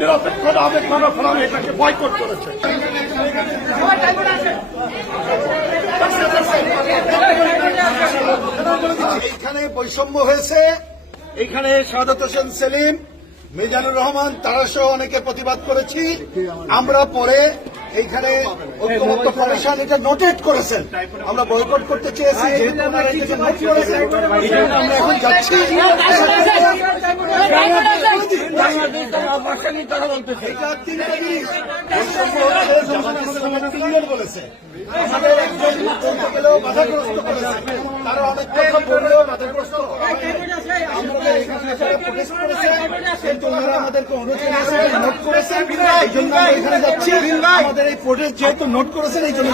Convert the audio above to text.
নিরপেক্ষ এটাকে বয়কট করেছে বৈষম্য হয়েছে। এখানে সাদত হোসেন সেলিম, মিজানুর রহমান, তারা সহ অনেকে প্রতিবাদ করেছি। আমরা পরে এইখানে ঐক্যমত্য কমিশন এটা নোটেট করেছেন। আমরা বয়কট করতে চেয়েছি আমরা এখন যাচ্ছি। বলেছে। আমাদের একজন বলতে গেলেও বাধাগ্রস্ত করেছে। তারা অনেক কথা বললেও বাধাগ্রস্ত আমাদের এখানে যারা protest করেছে, কিন্তু ওনারা আমাদেরকে অনুরোধ নোট করেছেন এই জন্য এখানে যাচ্ছি আমাদের এই প্রোটেস্ট যেহেতু নোট করেছেন এই জন্য